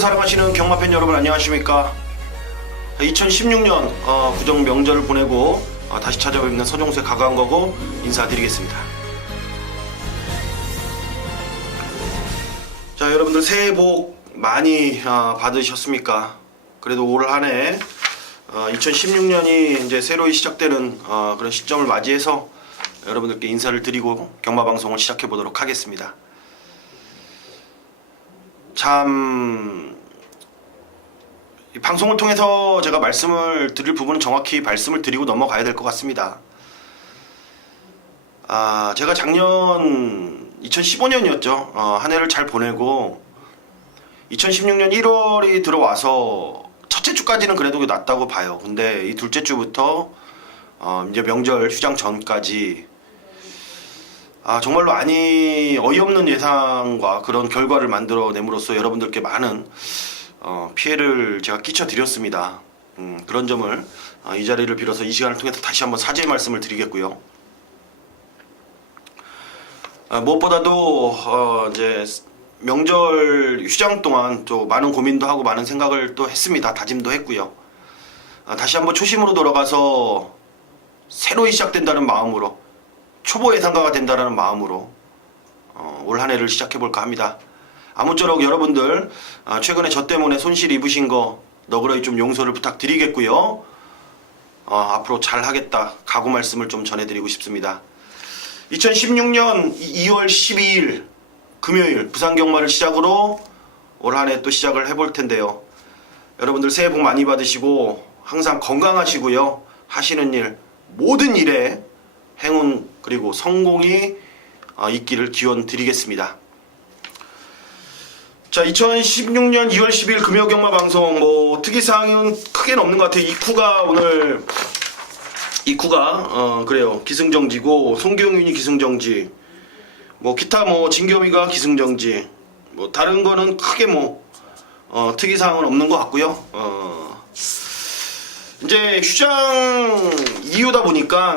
경마를 사랑하시는 경마팬 여러분 안녕하십니까. 2016년 구정 명절을 보내고 다시 찾아뵙는 서종수의 가가한거고 인사드리겠습니다. 자, 여러분들 새해 복 많이 받으셨습니까? 그래도 올 한해 2016년이 이제 새로이 시작되는 그런 시점을 맞이해서 여러분들께 인사를 드리고 경마방송을 시작해 보도록 하겠습니다. 참, 이 방송을 통해서 제가 말씀을 드릴 부분은 정확히 말씀을 드리고 넘어가야 될 것 같습니다. 제가 작년 2015년이었죠. 한 해를 잘 보내고 2016년 1월이 들어와서 첫째 주까지는 그래도 낫다고 봐요. 근데 이 둘째 주부터 이제 명절 휴장 전까지 정말로 어이없는 예상과 그런 결과를 만들어냄으로써 여러분들께 많은 피해를 제가 끼쳐드렸습니다. 그런 점을 이 자리를 빌어서 이 시간을 통해서 다시 한번 사죄의 말씀을 드리겠고요. 무엇보다도 이제 명절 휴장 동안 또 많은 고민도 하고 많은 생각을 또 했습니다. 다짐도 했고요. 다시 한번 초심으로 돌아가서 새로이 시작된다는 마음으로, 초보 예상가가 된다는 마음으로 올 한 해를 시작해볼까 합니다. 아무쪼록 여러분들 최근에 저 때문에 손실 입으신 거 너그러이 좀 용서를 부탁드리겠고요. 앞으로 잘 하겠다 각오 말씀을 좀 전해드리고 싶습니다. 2016년 2월 12일 금요일 부산경마를 시작으로 올 한 해 또 시작을 해볼 텐데요. 여러분들 새해 복 많이 받으시고 항상 건강하시고요. 하시는 일 모든 일에 행운 그리고 성공이 있기를 기원 드리겠습니다. 자, 2016년 2월 10일 금요경마 방송 특이사항은 크게는 없는 것 같아요. 이쿠가 그래요. 기승정지고 송기용윤이 기승정지, 기타 진겸이가 기승정지, 다른 거는 크게 특이사항은 없는 것 같고요. 이제 휴장 이유다 보니까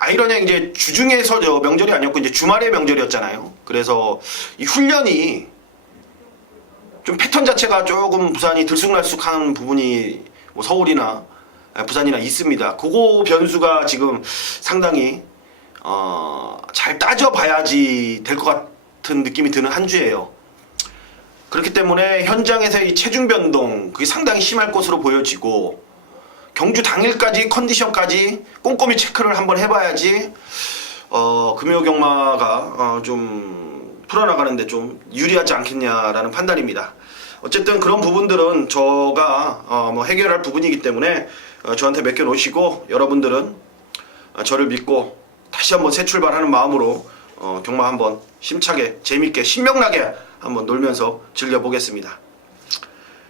아이러니하게 이제 주중에서 명절이 아니었고 이제 주말에 명절이었잖아요. 그래서 이 훈련이 좀 패턴 자체가 조금 부산이 들쑥날쑥한 부분이 서울이나 부산이나 있습니다. 그거 변수가 지금 상당히 잘 따져봐야지 될 것 같은 느낌이 드는 한 주예요. 그렇기 때문에 현장에서의 이 체중 변동 그게 상당히 심할 것으로 보여지고, 경주 당일까지 컨디션까지 꼼꼼히 체크를 한번 해봐야지 금요경마가 좀 풀어나가는데 좀 유리하지 않겠냐라는 판단입니다. 어쨌든 그런 부분들은 저가 해결할 부분이기 때문에 저한테 맡겨놓으시고, 여러분들은 저를 믿고 다시 한번 새 출발하는 마음으로 경마 한번 힘차게 재밌게 신명나게 한번 놀면서 즐겨보겠습니다.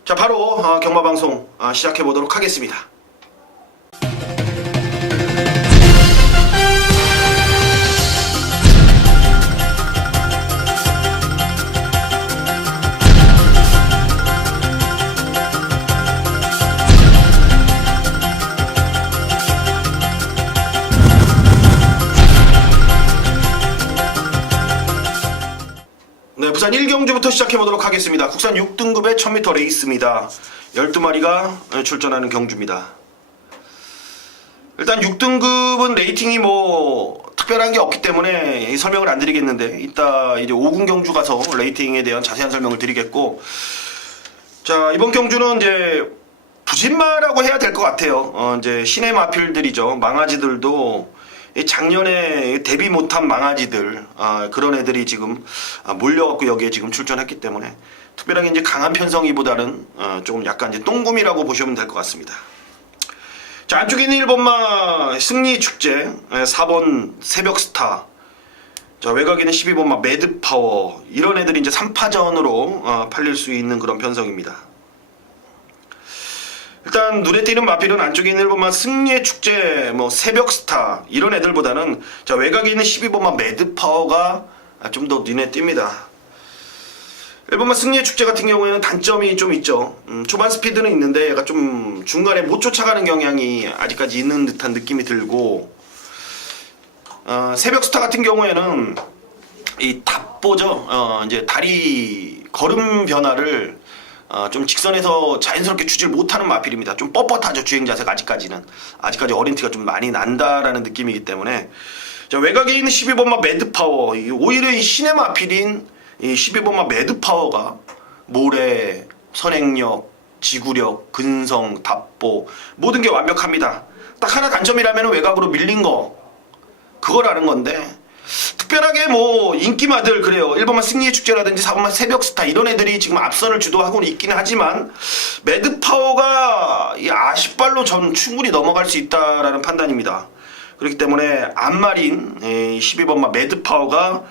자, 바로 경마방송 시작해보도록 하겠습니다. 네, 부산 1경주부터 시작해보도록 하겠습니다. 국산 6등급의 1000m 레이스입니다. 12마리가 출전하는 경주입니다. 일단 6등급은 레이팅이 특별한 게 없기 때문에 설명을 안 드리겠는데, 이따 이제 5군 경주 가서 레이팅에 대한 자세한 설명을 드리겠고, 자, 이번 경주는 이제 부진마라고 해야 될 것 같아요. 이제 신의 마필들이죠. 망아지들도 작년에 데뷔 못한 망아지들, 그런 애들이 지금 몰려갖고 여기에 지금 출전했기 때문에 특별하게 이제 강한 편성이보다는 조금 약간 이제 똥금이라고 보시면 될 것 같습니다. 자, 안쪽에 있는 1번마 승리축제, 4번 새벽스타, 자, 외곽에는 12번마 매드파워, 이런 애들이 이제 3파전으로 팔릴 수 있는 그런 편성입니다. 일단 눈에 띄는 마필은 안쪽에 있는 1번마 승리의 축제, 새벽스타 이런 애들보다는 자, 외곽에 있는 12번마 매드파워가 좀 더 눈에 띕니다. 1번마 승리의 축제 같은 경우에는 단점이 좀 있죠. 초반 스피드는 있는데 얘가 좀 중간에 못 쫓아가는 경향이 아직까지 있는 듯한 느낌이 들고, 새벽스타 같은 경우에는 이 답보죠. 이제 다리 걸음 변화를 좀 직선에서 자연스럽게 주질 못하는 마필입니다. 좀 뻣뻣하죠, 주행 자세가 아직까지는. 아직까지 어린 티가 좀 많이 난다라는 느낌이기 때문에. 자, 외곽에 있는 12번마 매드파워. 오히려 이 신의 마필인 이 12번마 매드파워가 모래, 선행력, 지구력, 근성, 답보 모든 게 완벽합니다. 딱 하나 단점이라면 외곽으로 밀린 거 그거라는 건데, 특별하게 뭐 인기마들 그래요. 1번만 승리의 축제라든지 4번만 새벽스타 이런 애들이 지금 앞선을 주도하고는 있기는 하지만 매드파워가 이 아쉽발로 전 충분히 넘어갈 수 있다라는 판단입니다. 그렇기 때문에 안마린 12번만 매드파워가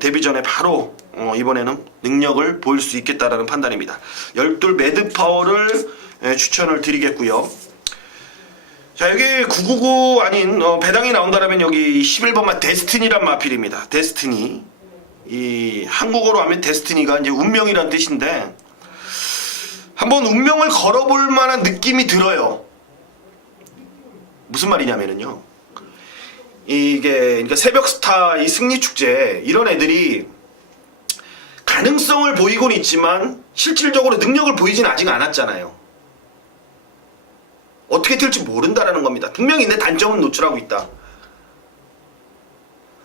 데뷔 전에 바로 이번에는 능력을 보일 수 있겠다라는 판단입니다. 12 매드파워를 추천을 드리겠고요. 자, 여기 999 아닌 배당이 나온다라면 여기 11번만 데스티니란 마필입니다. 데스티니. 이 한국어로 하면 데스티니가 이제 운명이란 뜻인데, 한번 운명을 걸어볼 만한 느낌이 들어요. 무슨 말이냐면요, 이게 그러니까 새벽스타 이 승리 축제 이런 애들이 가능성을 보이곤 있지만 실질적으로 능력을 보이진 아직 않았잖아요. 어떻게 될지 모른다라는 겁니다. 분명히 내 단점은 노출하고 있다.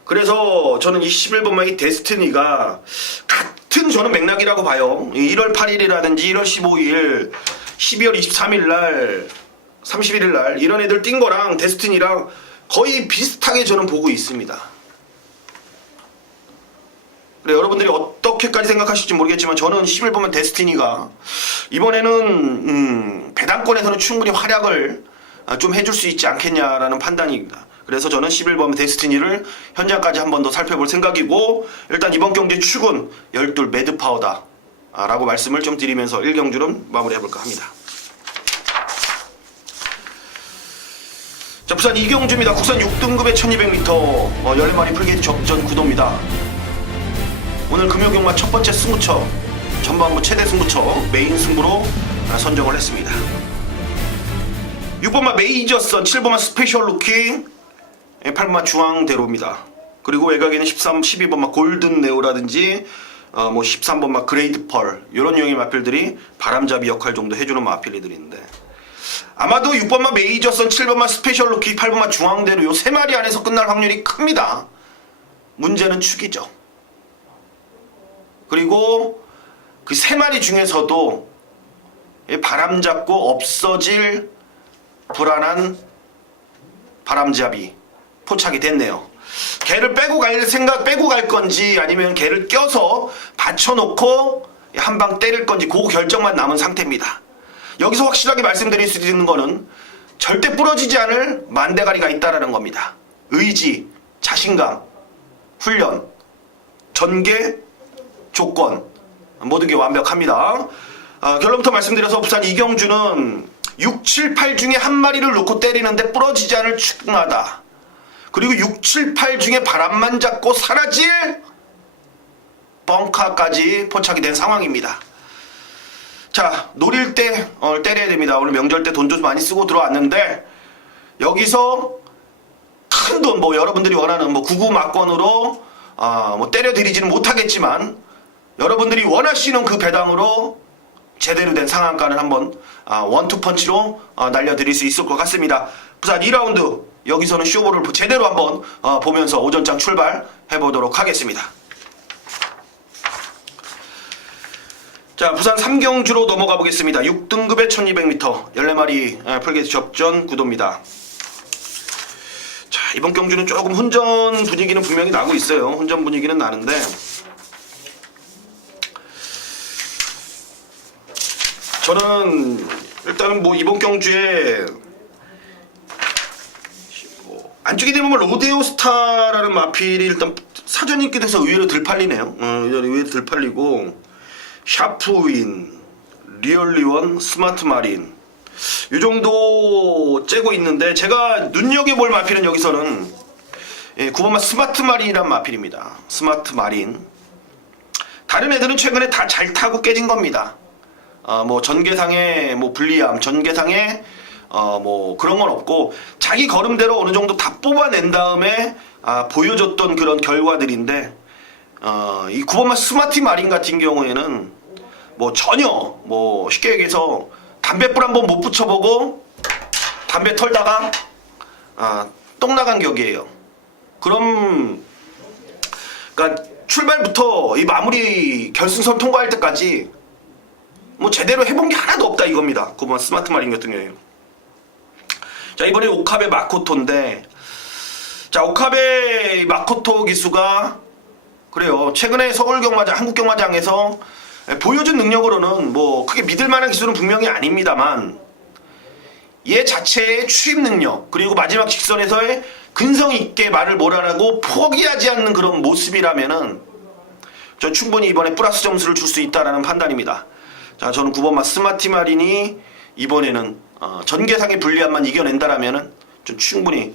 그래서 저는 이 11번만 이 데스티니가 같은 저는 맥락이라고 봐요. 1월 8일이라든지 1월 15일, 12월 23일 날, 31일 날 이런 애들 뛴 거랑 데스티니랑 거의 비슷하게 저는 보고 있습니다. 그래, 여러분들이 어떻게까지 생각하실지 모르겠지만 저는 11번만 데스티니가 이번에는 배당권에서는 충분히 활약을 좀 해줄 수 있지 않겠냐라는 판단입니다. 그래서 저는 11번만 데스티니를 현장까지 한 번 더 살펴볼 생각이고, 일단 이번 경기 축은 12 매드파워다 라고 말씀을 좀 드리면서 1경주는 마무리해볼까 합니다. 자, 부산 2경주입니다. 국산 6등급의 1200m 14마리 풀게이트 접전 구도입니다. 오늘 금요경마 첫 번째 승부처, 전반부 최대 승부처 메인 승부로 선정을 했습니다. 6번마 메이저선, 7번마 스페셜 루킹, 8번마 중앙대로입니다. 그리고 외곽에는 13, 12번마 골든 네오라든지 뭐 13번마 그레이드 펄 이런 유형의 마필들이 바람잡이 역할 정도 해주는 마필들이 있는데, 아마도 6번마 메이저선, 7번마 스페셜 루킹, 8번마 중앙대로 요 세 마리 안에서 끝날 확률이 큽니다. 문제는 축이죠. 그리고 그 세 마리 중에서도 바람 잡고 없어질 불안한 바람잡이 포착이 됐네요. 걔를 빼고 갈 건지 아니면 걔를 껴서 받쳐놓고 한 방 때릴 건지 그 결정만 남은 상태입니다. 여기서 확실하게 말씀드릴 수 있는 거는 절대 부러지지 않을 만대가리가 있다라는 겁니다. 의지, 자신감, 훈련, 전개, 조건 모든 게 완벽합니다. 결론부터 말씀드려서 부산 이경주는 6, 7, 8 중에 한 마리를 놓고 때리는데 부러지지 않을 축마다. 그리고 6, 7, 8 중에 바람만 잡고 사라질 벙커까지 포착이 된 상황입니다. 자, 노릴 때 때려야 됩니다. 오늘 명절 때 돈도 많이 쓰고 들어왔는데, 여기서 큰 돈, 뭐 여러분들이 원하는 뭐 99 막권으로 뭐 때려드리지는 못하겠지만 여러분들이 원하시는 그 배당으로 제대로 된 상한가를 한번 원투펀치로 날려드릴 수 있을 것 같습니다. 부산 2라운드 여기서는 쇼볼을 제대로 한번 보면서 오전장 출발해보도록 하겠습니다. 자, 부산 3경주로 넘어가 보겠습니다. 6등급의 1200m 14마리 풀게이트 접전 구도입니다. 자, 이번 경주는 조금 혼전 분위기는 분명히 나고 있어요. 혼전 분위기는 나는데, 저는 일단은 뭐 이번 경주에 안쪽에 되면 로데오 스타라는 마필이 일단 사전 인기 돼서 의외로 덜 팔리네요. 의외로 덜 팔리고, 샤프윈, 리얼리원, 스마트 마린 이 정도 째고 있는데, 제가 눈여겨볼 마필은 여기서는 9번마 스마트 마린이란 마필입니다. 스마트 마린. 다른 애들은 최근에 다 잘 타고 깨진 겁니다. 뭐 전개상의 뭐 불리함, 전개상의 뭐 그런 건 없고 자기 걸음대로 어느 정도 다 뽑아낸 다음에 보여줬던 그런 결과들인데, 이 9번마 스마트 마린 같은 경우에는 뭐 전혀 뭐 쉽게 얘기해서 담뱃불 한번 못 붙여보고 담배 털다가 똥 나간 격이에요. 그럼 그러니까 출발부터 이 마무리 결승선 통과할 때까지 뭐 제대로 해본 게 하나도 없다 이겁니다. 9번 스마트 마린 같은 경우에요. 자, 이번에 오카베 마코토인데, 자, 오카베 마코토 기수가 그래요. 최근에 서울경마장, 한국경마장에서 보여준 능력으로는 뭐 크게 믿을 만한 기술은 분명히 아닙니다만, 얘 자체의 추입 능력, 그리고 마지막 직선에서의 근성 있게 말을 몰아내고 포기하지 않는 그런 모습이라면은 전 충분히 이번에 플러스 점수를 줄 수 있다라는 판단입니다. 자, 저는 9번마 스마트 마린이 이번에는 전개상의 불리함만 이겨낸다라면은 좀 충분히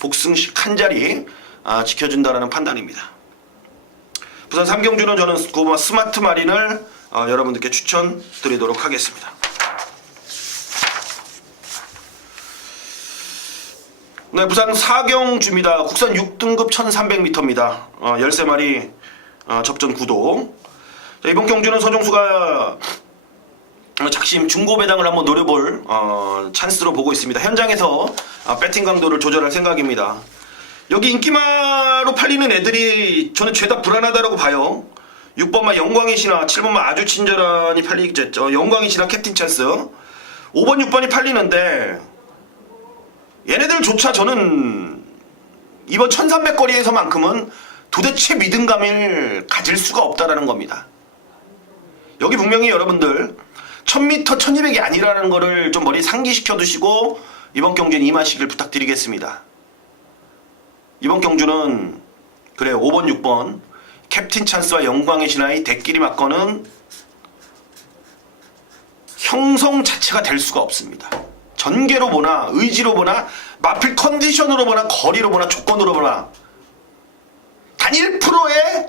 복승식 한 자리 지켜준다라는 판단입니다. 부산 3경주는 저는 9번마 스마트 마린을 여러분들께 추천드리도록 하겠습니다. 네, 부산 4경주입니다. 국산 6등급 1300m입니다. 13마리 접전 구도. 자, 이번 경주는 서종수가 작심 중고 배당을 한번 노려볼 찬스로 보고 있습니다. 현장에서 배팅 강도를 조절할 생각입니다. 여기 인기마로 팔리는 애들이 저는 죄다 불안하다고 봐요. 6번마 영광의 신화, 7번마 아주 친절한이 팔리겠죠. 영광의 신화 캡틴 찬스, 5번 6번이 팔리는데 얘네들조차 저는 이번 1300거리에서만큼은 도대체 믿음감을 가질 수가 없다라는 겁니다. 여기 분명히 여러분들 1000m 1200이 아니라는 거를 좀 머리 상기시켜 두시고 이번 경주는 임하시길 부탁드리겠습니다. 이번 경주는 그래요. 5번 6번 캡틴 찬스와 영광의 신화의 대끼리 맞거는 형성 자체가 될 수가 없습니다. 전개로 보나 의지로 보나 마필 컨디션으로 보나 거리로 보나 조건으로 보나 단 1%의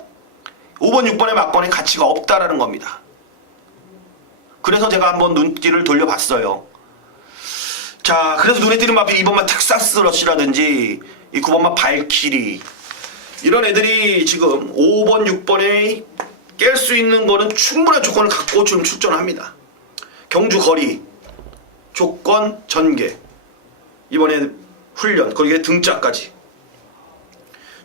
5번 6번의 막번의 가치가 없다라는 겁니다. 그래서 제가 한번 눈길을 돌려봤어요. 자, 그래서 눈에 띄는 마필 2번마 텍사스 러시라든지 이 9번마 발키리 이런 애들이 지금 5번 6번에 깰 수 있는 거는 충분한 조건을 갖고 지금 출전합니다. 경주 거리 조건 전개 이번에 훈련 거기에 등짝까지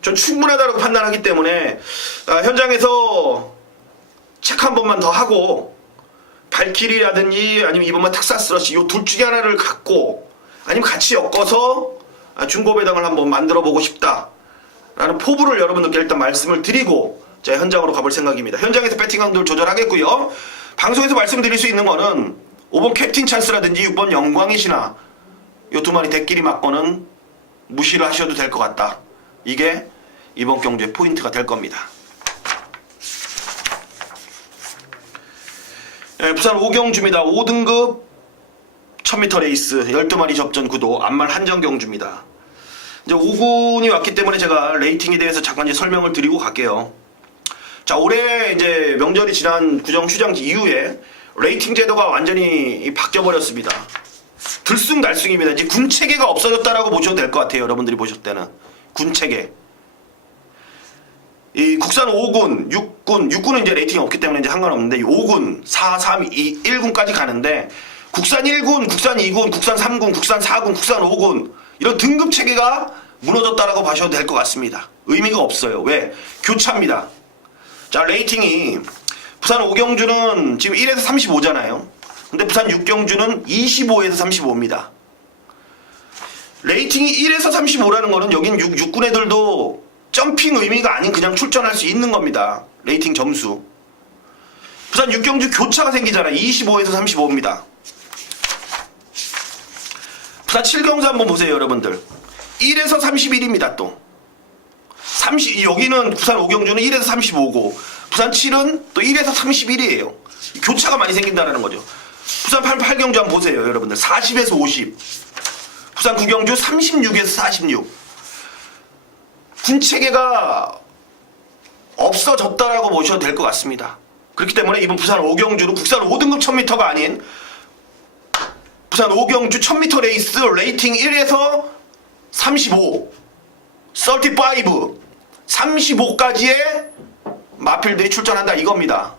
전 충분하다고 판단하기 때문에 현장에서 체크 한 번만 더 하고 발키리라든지 아니면 이번만 텍사스 러시 이 둘 중에 하나를 갖고 아니면 같이 엮어서 중고 배당을 한번 만들어 보고 싶다 라는 포부를 여러분들께 일단 말씀을 드리고 제가 현장으로 가볼 생각입니다. 현장에서 배팅 강도를 조절하겠고요. 방송에서 말씀드릴 수 있는 거는 5번 캡틴 찬스라든지 6번 영광의 신화 이 두 마리 대끼리 맞고는 무시를 하셔도 될 것 같다. 이게 이번 경주의 포인트가 될 겁니다. 네, 부산 5경주입니다. 5등급 1000m 레이스 12마리 접전 구도 암말 한정 경주입니다. 이제 5군이 왔기 때문에 제가 레이팅에 대해서 잠깐 이제 설명을 드리고 갈게요. 자, 올해 이제 명절이 지난 구정 휴장 이후에 레이팅 제도가 완전히 바뀌어버렸습니다. 들쑥날쑥입니다. 이제 군 체계가 없어졌다라고 보셔도 될 것 같아요. 여러분들이 보실 때는 군 체계. 이 국산 5군, 6군은 이제 레이팅이 없기 때문에 이제 상관없는데 5군, 4, 3, 2, 1군까지 가는데 국산 1군, 국산 2군, 국산 3군, 국산 4군, 국산 5군 이런 등급 체계가 무너졌다라고 봐셔도 될 것 같습니다. 의미가 없어요. 왜? 교차입니다. 자, 레이팅이 부산 5경주는 지금 1에서 35잖아요. 근데 부산 6경주는 25에서 35입니다. 레이팅이 1에서 35라는 거는 여긴 6군 애들도 점핑 의미가 아닌 그냥 출전할 수 있는 겁니다. 레이팅 점수. 부산 6경주 교차가 생기잖아요. 25에서 35입니다. 부산 7경주 한번 보세요, 여러분들. 1에서 31입니다, 또. 여기는 부산 5경주는 1에서 35고, 부산 7은 또 1에서 31이에요. 교차가 많이 생긴다는 거죠. 부산 8경주 한번 보세요, 여러분들. 40에서 50. 부산 9경주 36에서 46. 군체계가 없어졌다라고 보셔도 될 것 같습니다. 그렇기 때문에 이번 부산 5경주는 국산 5등급 1000m가 아닌 부산 5경주 1000m 레이스 레이팅 1에서 35, 35, 35까지의 마필들이 출전한다 이겁니다.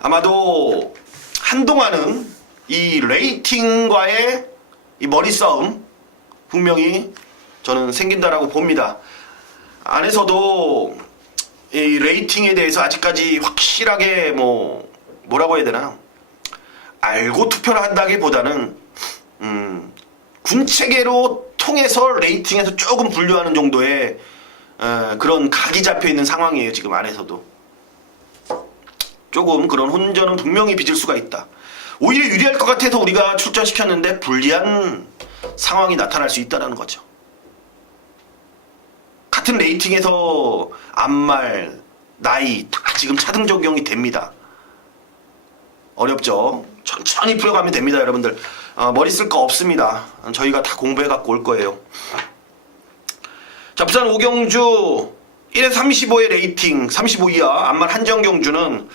아마도 한동안은 이 레이팅과의 이 머리 싸움 분명히 저는 생긴다라고 봅니다. 안에서도 이 레이팅에 대해서 아직까지 확실하게 뭐라고 해야 되나, 알고 투표를 한다기보다는 군체계로 통해서 레이팅에서 조금 분류하는 정도의 그런 각이 잡혀 있는 상황이에요. 지금 안에서도 조금 그런 혼전은 분명히 빚을 수가 있다. 오히려 유리할 것 같아서 우리가 출전시켰는데 불리한 상황이 나타날 수 있다는 거죠. 같은 레이팅에서 암말, 나이 다 지금 차등 적용이 됩니다. 어렵죠. 천천히 풀어가면 됩니다. 여러분들 머리 쓸 거 없습니다. 저희가 다 공부해 갖고 올 거예요. 자, 부산 오경주 1에서 35의 레이팅 35 이하 암말 한정경주는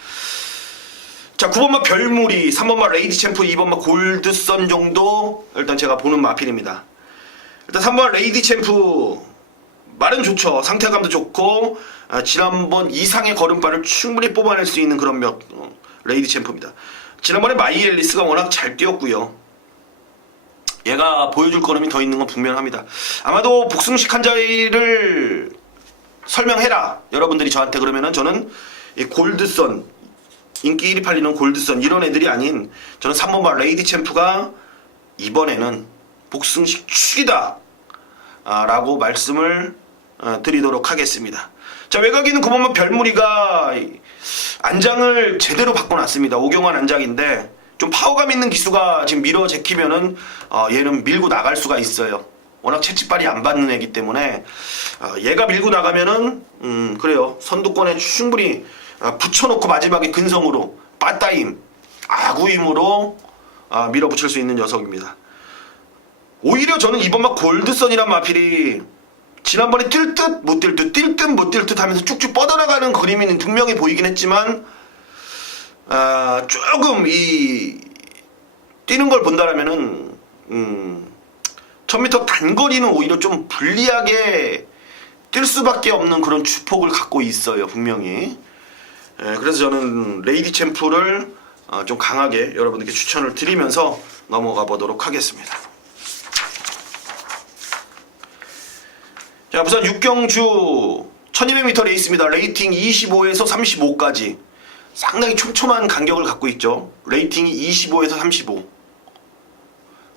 자 9번마 별무리, 3번마 레이디 챔프, 2번마 골드선 정도 일단 제가 보는 마필입니다. 일단 3번 레이디 챔프 말은 좋죠. 상태감도 좋고 지난번 이상의 걸음발을 충분히 뽑아낼 수 있는 그런 레이디 챔프입니다. 지난번에 마이 앨리스가 워낙 잘 뛰었고요. 얘가 보여줄 걸음이 더 있는 건 분명합니다. 아마도 복승식 한 자리를 설명해라 여러분들이 저한테 그러면은 저는 이 골드선, 인기 1위 팔리는 골드선 이런 애들이 아닌 저는 3번마 레이디 챔프가 이번에는 복승식 축이다 라고 말씀을 드리도록 하겠습니다. 자, 외곽에는 9번마 별무리가 안장을 제대로 바꿔놨습니다. 오경환 안장인데 좀 파워감 있는 기수가 지금 밀어 제키면은 얘는 밀고 나갈 수가 있어요. 워낙 채찍발이 안 받는 애기 때문에 얘가 밀고 나가면은 그래요. 선두권에 충분히 붙여놓고 마지막에 근성으로 빠따임, 아구임으로 밀어붙일 수 있는 녀석입니다. 오히려 저는 이번 막 골드선이란 마필이 지난번에 뛸 듯 못 뛸 듯, 뛸 듯 못 뛸 듯 하면서 쭉쭉 뻗어나가는 그림이 분명히 보이긴 했지만 조금 이 뛰는 걸 본다라면은 1000m 단거리는 오히려 좀 불리하게 뛸 수밖에 없는 그런 주폭을 갖고 있어요. 분명히. 그래서 저는 레이디 챔프를 좀 강하게 여러분들께 추천을 드리면서 넘어가 보도록 하겠습니다. 자, 부산 육경주 1200m 레이스입니다. 레이팅 25에서 35까지 상당히 촘촘한 간격을 갖고 있죠. 레이팅이 25에서 35.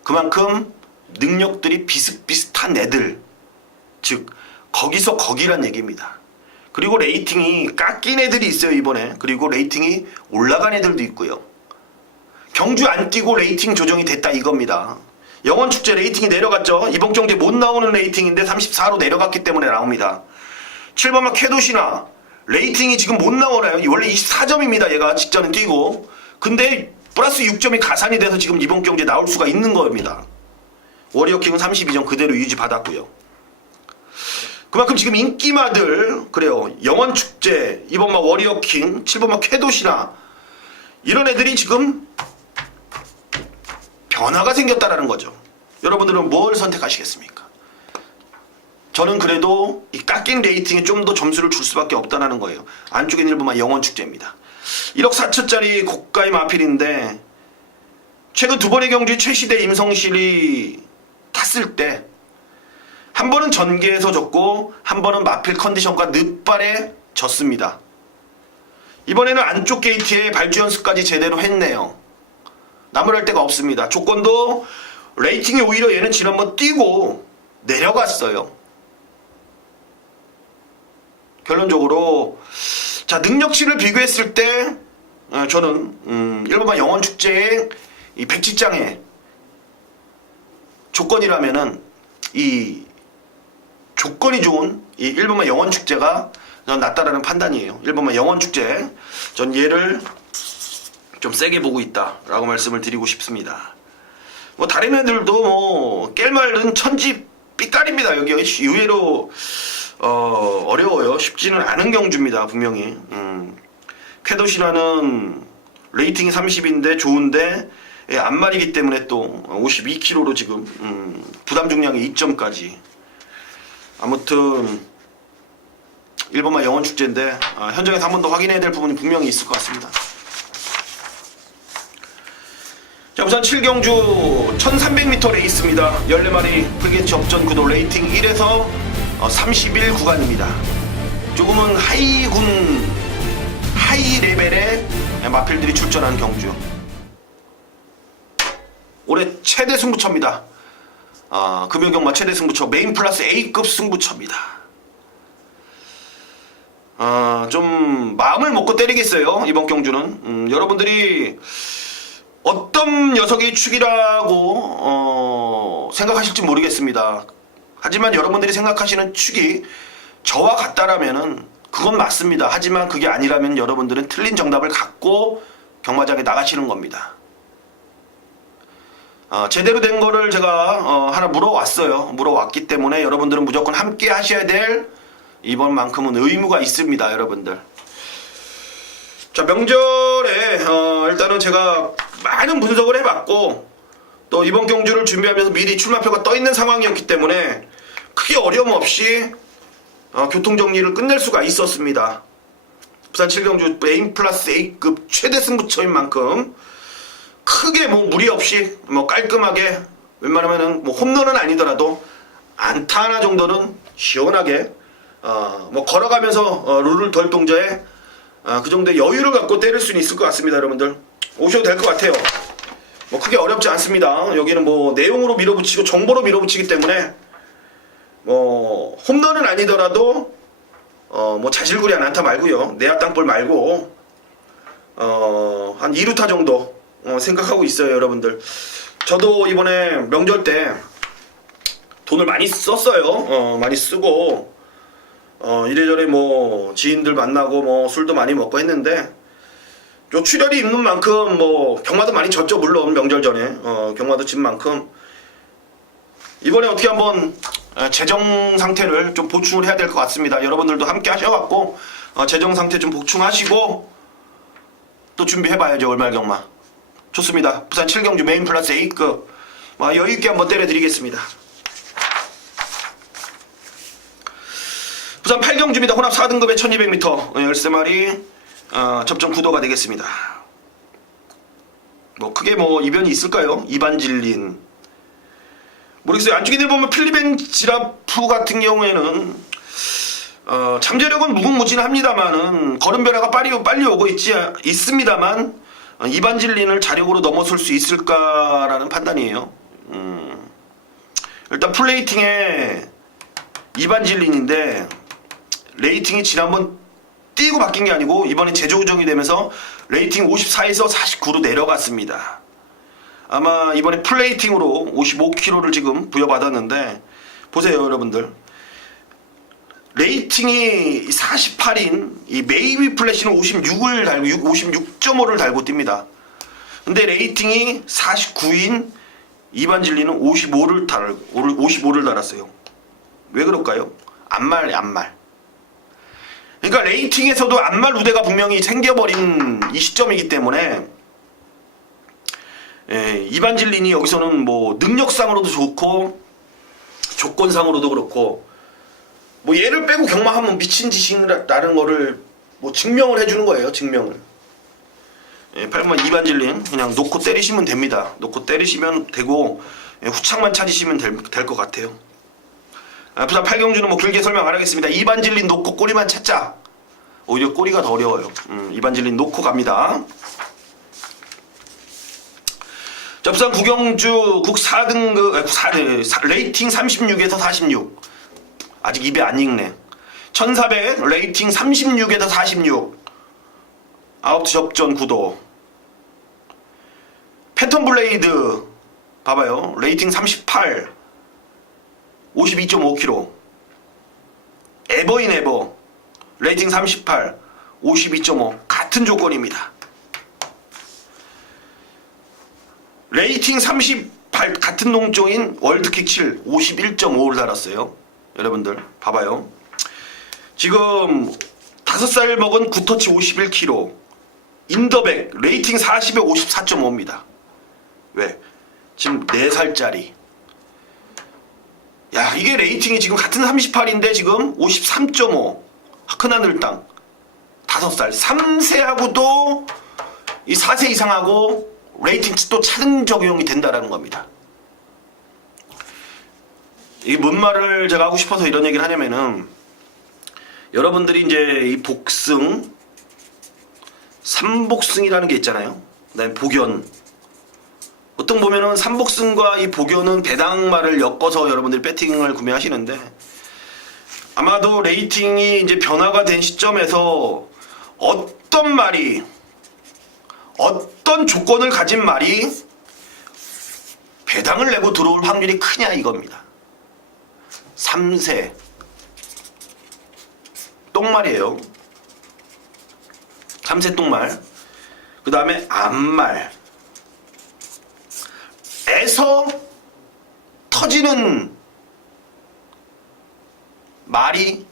그만큼 능력들이 비슷비슷한 애들, 즉 거기서 거기란 얘기입니다. 그리고 레이팅이 깎인 애들이 있어요 이번에. 그리고 레이팅이 올라간 애들도 있고요. 경주 안 뛰고 레이팅 조정이 됐다 이겁니다. 영원축제 레이팅이 내려갔죠. 이번 경기에 못 나오는 레이팅인데 34로 내려갔기 때문에 나옵니다. 7번마 캐도시나 레이팅이 지금 못 나오나요? 원래 24점입니다. 얘가 직전에 뛰고. 근데 플러스 6점이 가산이 돼서 지금 이번 경기에 나올 수가 있는 겁니다. 워리어킹은 32점 그대로 유지받았고요. 그만큼 지금 인기마들, 그래요. 영원축제, 2번마 워리어킹, 7번마 캐도시나 이런 애들이 지금 변화가 생겼다라는 거죠. 여러분들은 뭘 선택하시겠습니까? 저는 그래도 이 깎인 레이팅에 좀 더 점수를 줄 수밖에 없다는 거예요. 안쪽에 1번마 영원축제입니다. 1억 4천짜리 고가의 마필인데 최근 두 번의 경주에 최시대 임성실이 탔을 때 한 번은 전개에서 졌고 한 번은 마필 컨디션과 늦발에 졌습니다. 이번에는 안쪽 게이트에 발주 연습까지 제대로 했네요. 나무랄 데가 없습니다. 조건도 레이팅이 오히려 얘는 지난번 뛰고 내려갔어요. 결론적으로 자 능력치를 비교했을 때 저는 1번만 영원축제의 이 백지장의 조건이라면은 이 조건이 좋은 이 1번만 영원축제가 전 낫다라는 판단이에요. 1번만 영원축제 전 얘를 좀 세게 보고 있다라고 말씀을 드리고 싶습니다. 뭐 다른 애들도 뭐 깰말은 천지 삐까리입니다. 여기 의외로 어려워요. 쉽지는 않은 경주입니다. 분명히. 쾌도시라는 레이팅이 30인데 좋은데 앞말이기 때문에 또 52kg로 지금 부담 중량이 2점까지. 아무튼 일본만 영원 축제인데 현장에서 한 번 더 확인해야 될 부분이 분명히 있을 것 같습니다. 자, 우선 7경주 1300m 레이스입니다. 14마리 풀게이트 접전 구도 레이팅 1에서 31 구간입니다. 조금은 하이 레벨의 마필들이 출전한 경주. 올해 최대 승부처입니다. 금요경마 최대 승부처 메인 플러스 A급 승부처입니다. 좀 마음을 먹고 때리겠어요. 이번 경주는 여러분들이 어떤 녀석이 축이라고 생각하실지 모르겠습니다. 하지만 여러분들이 생각하시는 축이 저와 같다라면은 그건 맞습니다. 하지만 그게 아니라면 여러분들은 틀린 정답을 갖고 경마장에 나가시는 겁니다. 제대로 된 거를 제가 하나 물어왔어요. 물어왔기 때문에 여러분들은 무조건 함께 하셔야 될 이번만큼은 의무가 있습니다. 여러분들. 자, 명절에 일단은 제가 많은 분석을 해봤고 또 이번 경주를 준비하면서 미리 출마표가 떠있는 상황이었기 때문에 크게 어려움 없이 교통정리를 끝낼 수가 있었습니다. 부산 7경주 메인 플러스 A급 최대 승부처인 만큼 크게 뭐 무리 없이 뭐 깔끔하게 웬만하면은 뭐 홈런은 아니더라도 안타 하나 정도는 시원하게 뭐 걸어가면서 룰을 덜 동자에 그 정도의 여유를 갖고 때릴 수는 있을 것 같습니다. 여러분들 오셔도 될 것 같아요. 뭐 크게 어렵지 않습니다. 여기는 뭐 내용으로 밀어붙이고 정보로 밀어붙이기 때문에 뭐 홈런은 아니더라도 뭐 자질구레한 안타 말고요, 내야 땅볼 말고 한 2루타 정도 생각하고 있어요. 여러분들 저도 이번에 명절 때 돈을 많이 썼어요. 많이 쓰고 이래저래 뭐 지인들 만나고 뭐 술도 많이 먹고 했는데 요 출혈이 있는 만큼 뭐 경마도 많이 졌죠. 물론 명절 전에 경마도 진 만큼 이번에 어떻게 한번 재정 상태를 좀 보충을 해야 될 것 같습니다. 여러분들도 함께 하셔갖고 재정 상태 좀 보충하시고 또 준비해봐야죠. 월말 경마 좋습니다. 부산 7경주 메인 플러스 A급 여유있게 한번 때려드리겠습니다. 부산 8경주입니다. 혼합 4등급의 1200m 13마리 접전 구도가 되겠습니다. 뭐 크게 뭐 이변이 있을까요? 이반질린 모르겠어요. 안쪽에 보면 필리벤 지라프 같은 경우에는 잠재력은 무궁무진합니다만은 걸음 변화가 빨리 오고 있습니다만 이반질린을 자력으로 넘어설 수 있을까라는 판단이에요. 일단 플레이팅에 이반질린인데 레이팅이 지난번 뛰고 바뀐 게 아니고 이번에 재조정이 되면서 레이팅 54에서 49로 내려갔습니다. 아마 이번에 플레이팅으로 55kg를 지금 부여받았는데 보세요. 여러분들 레이팅이 48인 이 메이비 플래시는 56을 달고 56.5를 달고 뜁니다. 근데 레이팅이 49인 이반질리는 55를 달았어요. 왜 그럴까요? 안말. 그러니까 레이팅에서도 안말 우대가 분명히 생겨버린 이 시점이기 때문에 이반질린이 여기서는 뭐 능력상으로도 좋고 조건상으로도 그렇고 뭐 얘를 빼고 경마하면 미친 짓이라는 거를 뭐 증명을 해주는 거예요. 증명을. 8번 이반질린 그냥 놓고 때리시면 됩니다. 놓고 때리시면 되고 후창만 찾으시면 될 것 같아요. 부산 8경주는 뭐 길게 설명 안 하겠습니다. 이반질린 놓고 꼬리만 찾자. 오히려 꼬리가 더 어려워요. 이반질린 놓고 갑니다. 자, 부산 9경주 국 4등급 레이팅 36에서 46 아직 입에 안 익네. 1400 레이팅 36에서 46 아웃 접전 구도. 패턴 블레이드 봐봐요. 레이팅 38 52.5kg 에버인 에버 레이팅 38 52.5 같은 조건입니다. 레이팅 38 같은 농종인 월드킥 7 51.5를 달았어요. 여러분들 봐봐요. 지금 5살 먹은 구터치 51kg 인더백 레이팅 40에 54.5입니다. 왜? 지금 4살짜리. 야, 이게 레이팅이 지금 같은 38인데 지금 53.5 큰하늘 땅 5살 3세하고도 이 4세 이상하고 레이팅 또 차등 적용이 된다라는 겁니다. 이게 뭔 말을 제가 하고 싶어서 이런 얘기를 하냐면은, 여러분들이 이제 이 복승, 삼복승이라는 게 있잖아요. 그다음에 복연. 보통 보면은 삼복승과 이 복연은 배당말을 엮어서 여러분들이 배팅을 구매하시는데, 아마도 레이팅이 이제 변화가 된 시점에서 어떤 말이, 어떤 조건을 가진 말이 배당을 내고 들어올 확률이 크냐 이겁니다. 3세 똥말이에요. 3세 똥말. 그 다음에 암말. 에서 터지는 말이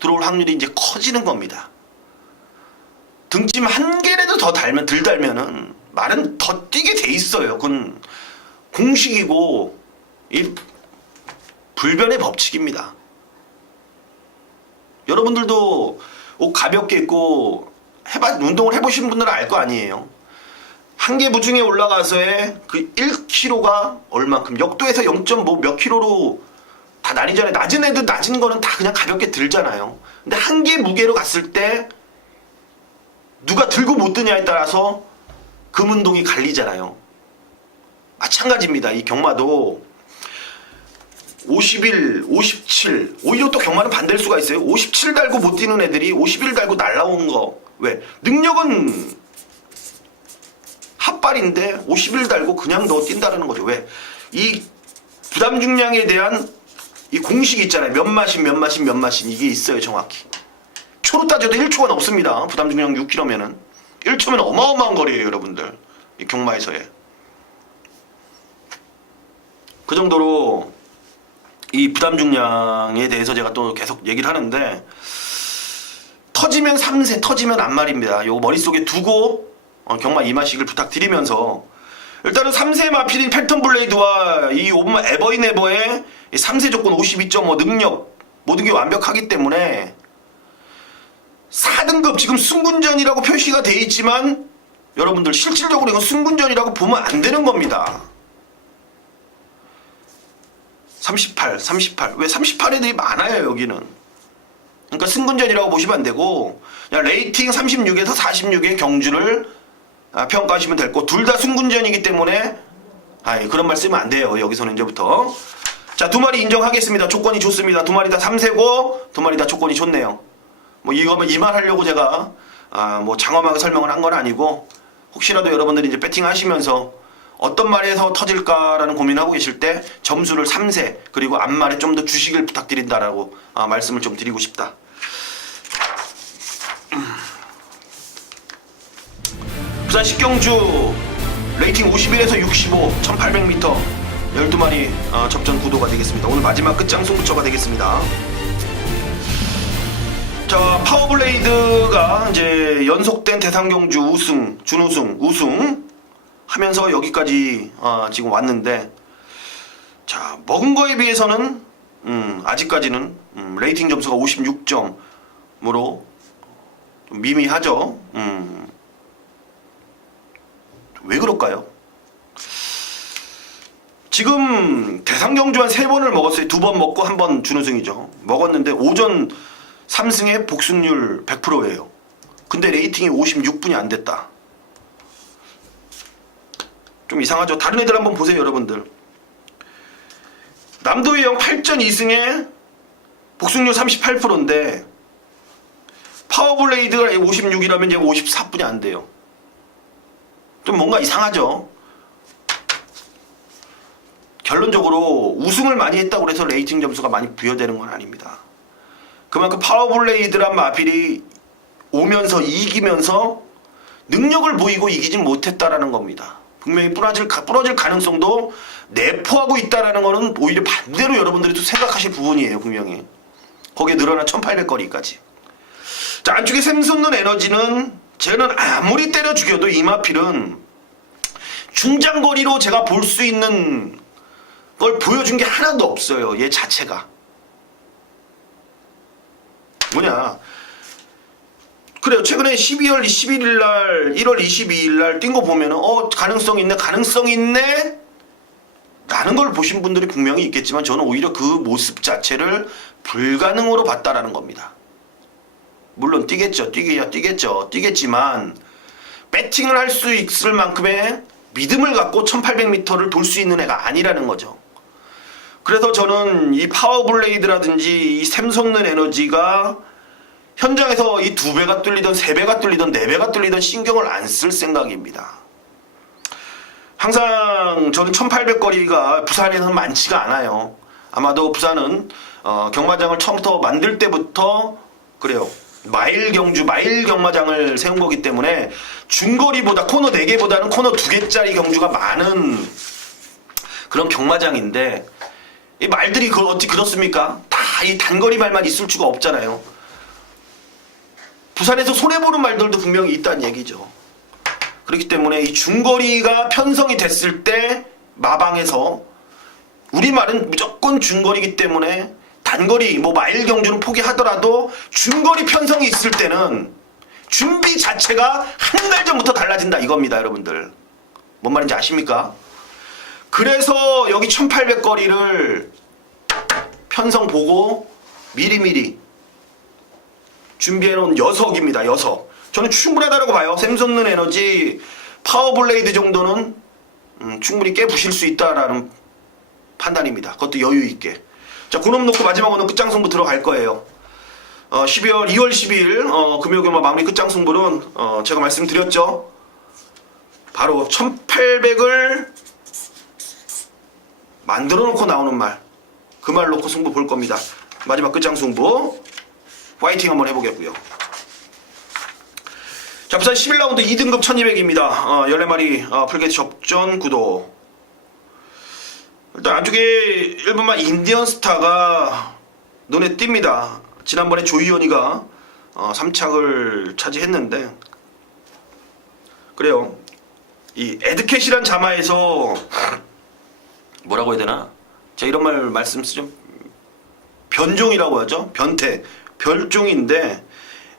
들어올 확률이 이제 커지는 겁니다. 등짐 한 개라도 더 달면, 덜 달면은 말은 더 뛰게 돼 있어요. 그건 공식이고 이 불변의 법칙입니다. 여러분들도 옷 가볍게 입고 운동을 해보신 분들은 알 거 아니에요. 한 개 무중에 올라가서의 그 1kg가 얼만큼, 역도에서 0.5 몇 킬로로 다 나뉘잖아요. 낮은 애도 낮은 거는 다 그냥 가볍게 들잖아요. 근데 한 개 무게로 갔을 때 누가 들고 못 드냐에 따라서 금운동이 갈리잖아요. 마찬가지입니다. 이 경마도 51, 57, 오히려 또 경마는 반대일 수가 있어요. 57 달고 못 뛰는 애들이 51 달고 날라오는 거. 왜? 능력은 핫발인데 51 달고 그냥 너 뛴다는 거죠. 왜? 이 부담 중량에 대한 이 공식이 있잖아요. 몇 마신 이게 있어요. 정확히. 초로 따져도 1초가 넘습니다. 부담 중량 6kg면은 1초면 어마어마한 거리예요, 여러분들. 이 경마에서의. 그 정도로 이 부담 중량에 대해서 제가 또 계속 얘기를 하는데, 터지면 3세, 터지면 암말입니다. 요거 머릿속에 두고 경마 임하시길 부탁드리면서, 일단은 3세 마필인 팬텀 블레이드와 이 오브마 에버인에버의 3세 조건 52.5 능력 모든 게 완벽하기 때문에 4등급, 지금 승군전이라고 표시가 되어 있지만 여러분들 실질적으로 이건 승군전이라고 보면 안 되는 겁니다. 38. 왜 38 애들이 많아요, 여기는. 그러니까 승군전이라고 보시면 안 되고, 그냥 레이팅 36에서 46의 경주를 평가하시면 될 거. 둘 다 승군전이기 때문에 그런 말 쓰면 안 돼요, 여기서는 이제부터. 자, 두 마리 인정하겠습니다. 조건이 좋습니다. 두 마리 다 3세고 두 마리 다 조건이 좋네요. 뭐 이거면 이 말 하려고 제가 뭐 장엄하게 설명을 한 건 아니고, 혹시라도 여러분들이 이제 배팅 하시면서 어떤 말에서 터질까라는 고민하고 계실 때 점수를 3세 그리고 앞말에 좀 더 주시길 부탁드린다라고 말씀을 좀 드리고 싶다. 부산 식경주 레이팅 51에서 65 1800m 12마리 접전 구도가 되겠습니다. 오늘 마지막 끝장 승부처가 되겠습니다. 자, 파워블레이드가 이제 연속된 대상경주 우승, 준우승, 우승 하면서 여기까지 지금 왔는데, 자, 먹은 거에 비해서는 아직까지는 레이팅 점수가 56점으로 좀 미미하죠. 왜 그럴까요? 지금 대상경주 한 3번을 먹었어요. 2번 먹고 1번 준우승이죠. 먹었는데 오전 3승에 복승률 100%예요. 근데 레이팅이 56분이 안 됐다. 좀 이상하죠. 다른 애들 한번 보세요, 여러분들. 남도의 형 8전 2승에 복승률 38%인데 파워블레이드가 56이라면 이제 54분이 안 돼요. 좀 뭔가 이상하죠. 결론적으로 우승을 많이 했다고 해서 레이팅 점수가 많이 부여되는 건 아닙니다. 그만큼 파워블레이드란 마필이 오면서 이기면서 능력을 보이고 이기진 못했다라는 겁니다. 분명히 부러질 가능성도 내포하고 있다라는 거는 오히려 반대로 여러분들이 또 생각하실 부분이에요, 분명히. 거기에 늘어난 1800거리까지. 자, 안쪽에 샘솟는 에너지는 쟤는 아무리 때려 죽여도 이 마필은 중장거리로 제가 볼 수 있는 걸 보여준 게 하나도 없어요, 얘 자체가. 뭐냐, 그래요. 최근에 12월 21일 날, 1월 22일 날 뛴 거 보면은 가능성 있네 라는 걸 보신 분들이 분명히 있겠지만 저는 오히려 그 모습 자체를 불가능으로 봤다라는 겁니다. 물론 뛰겠지만 배팅을 할 수 있을 만큼의 믿음을 갖고 1800m를 돌 수 있는 애가 아니라는 거죠. 그래서 저는 이 파워블레이드라든지 이 샘솟는 에너지가 현장에서 이 2배가 뚫리던 3배가 뚫리던 4배가 뚫리던 신경을 안 쓸 생각입니다. 항상 저는 1800거리가 부산에는 많지가 않아요. 아마도 부산은 경마장을 처음부터 만들 때부터 그래요. 마일 경마장을 세운 거기 때문에 중거리보다 코너 4개보다는 코너 2개짜리 경주가 많은 그런 경마장인데 이 말들이 어찌 그렇습니까? 다 이 단거리 말만 있을 수가 없잖아요. 부산에서 손해보는 말들도 분명히 있다는 얘기죠. 그렇기 때문에 이 중거리가 편성이 됐을 때 마방에서 우리 말은 무조건 중거리이기 때문에 단거리 마일 경주는 포기하더라도 중거리 편성이 있을 때는 준비 자체가 한 달 전부터 달라진다 이겁니다. 여러분들 뭔 말인지 아십니까? 그래서 여기 1800거리를 편성 보고 미리미리 준비해놓은 녀석입니다. 녀석. 저는 충분하다고 봐요. 샘솟는 에너지 파워블레이드 정도는 충분히 깨부실 수 있다라는 판단입니다. 그것도 여유있게. 자, 그놈 놓고 마지막으로는 끝장승부 들어갈 거예요. 2월 10일 금요경마 마무리 끝장승부는 제가 말씀드렸죠. 바로 1800을 만들어 놓고 나오는 말. 그 말 놓고 승부 볼 겁니다. 마지막 끝장승부 파이팅 한번 해보겠고요. 자, 부산 11라운드 2등급 1200입니다. 14마리 풀게이트 접전 구도. 일단 안쪽에 1번만 인디언 스타가 눈에 띕니다. 지난번에 조이원이가 3착을 차지했는데 그래요. 이 에드캣이란 자마에서 뭐라고 해야 되나? 제가 이런 말씀 쓰죠. 변종이라고 하죠. 변태. 별종인데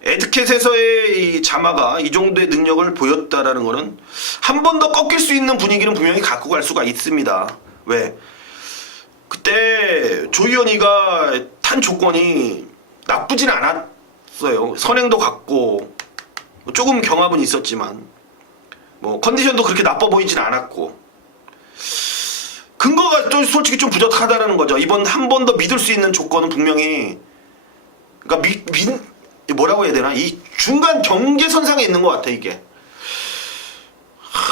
에드캣에서의 이 자마가 이 정도의 능력을 보였다라는 거는 한 번 더 꺾일 수 있는 분위기는 분명히 갖고 갈 수가 있습니다. 왜? 그때 조이언이가 탄 조건이 나쁘진 않았어요. 선행도 같고 조금 경합은 있었지만 컨디션도 그렇게 나빠 보이진 않았고 근거가 좀 솔직히 좀 부족하다라는 거죠. 이번 한 번 더 믿을 수 있는 조건은 분명히 그러니까 뭐라고 해야 되나? 이 중간 경계선상에 있는 것 같아 이게.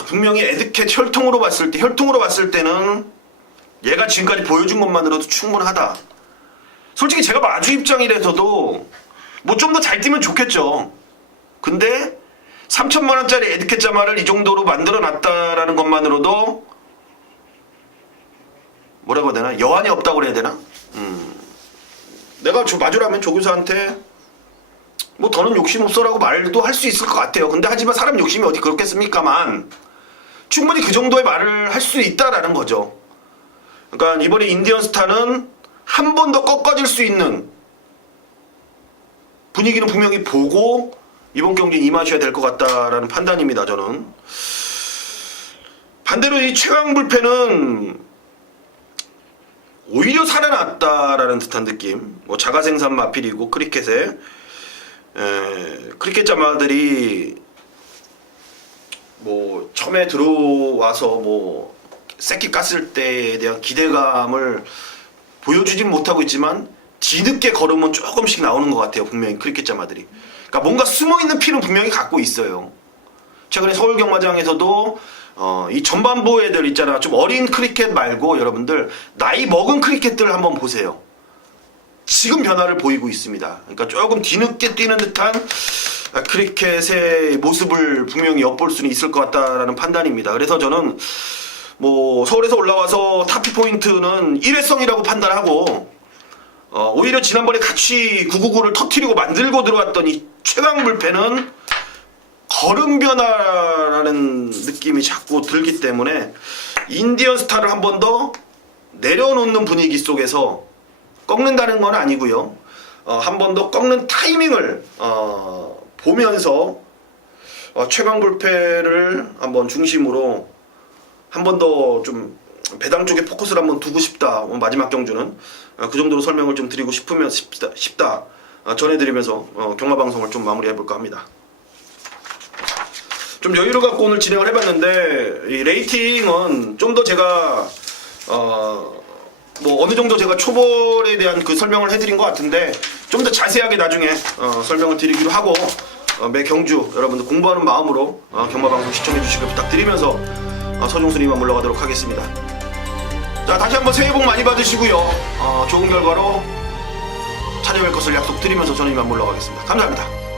분명히 에드캣 혈통으로 봤을 때는 얘가 지금까지 보여준 것만으로도 충분하다. 솔직히 제가 마주 입장이라서도 좀 더 잘 뛰면 좋겠죠. 근데 3천만원짜리 에드캣 자마를 이 정도로 만들어놨다라는 것만으로도 뭐라고 해야 되나? 여한이 없다고 해야 되나? 내가 마주라면 조교사한테 더는 욕심 없어라고 말도 할 수 있을 것 같아요. 근데 하지만 사람 욕심이 어디 그렇겠습니까만 충분히 그 정도의 말을 할 수 있다라는 거죠. 그러니까 이번에 인디언 스타는 한 번 더 꺾어질 수 있는 분위기는 분명히 보고 이번 경기에 임하셔야 될 것 같다라는 판단입니다. 저는 반대로 이 최강불패는 오히려 살아났다라는 듯한 느낌. 자가생산 마필이고 크리켓에 크리켓 자마들이 처음에 들어와서 새끼 깠을 때에 대한 기대감을 보여주진 못하고 있지만 뒤늦게 걸으면 조금씩 나오는 것 같아요. 분명히 크리켓 자마들이. 그러니까 뭔가 숨어있는 피는 분명히 갖고 있어요. 최근에 서울경마장에서도 이 전반부 애들 있잖아. 좀 어린 크리켓 말고 여러분들 나이 먹은 크리켓들을 한번 보세요. 지금 변화를 보이고 있습니다. 그러니까 조금 뒤늦게 뛰는 듯한 크리켓의 모습을 분명히 엿볼 수는 있을 것 같다라는 판단입니다. 그래서 저는 서울에서 올라와서 타피 포인트는 일회성이라고 판단하고 오히려 지난번에 같이 999를 터트리고 만들고 들어왔던 이 최강불패는 걸음 변화라는 느낌이 자꾸 들기 때문에 인디언 스타를 한 번 더 내려놓는 분위기 속에서 꺾는다는 건 아니고요. 한 번 더 꺾는 타이밍을 보면서 최강 불패를 한번 중심으로 한 번 더 좀 배당 쪽에 포커스를 한번 두고 싶다. 마지막 경주는 그 정도로 설명을 좀 드리고 싶다. 전해드리면서 경마 방송을 좀 마무리해볼까 합니다. 좀 여유를 갖고 오늘 진행을 해봤는데 이 레이팅은 좀 더 제가 뭐 어느 정도 제가 초벌에 대한 그 설명을 해드린 것 같은데 좀 더 자세하게 나중에 설명을 드리기로 하고 매 경주 여러분들 공부하는 마음으로 경마 방송 시청해 주시길 부탁드리면서 서종수님만 물러가도록 하겠습니다. 자, 다시 한번 새해 복 많이 받으시고요. 좋은 결과로 찾아뵐 것을 약속드리면서 저는 이만 물러가겠습니다. 감사합니다.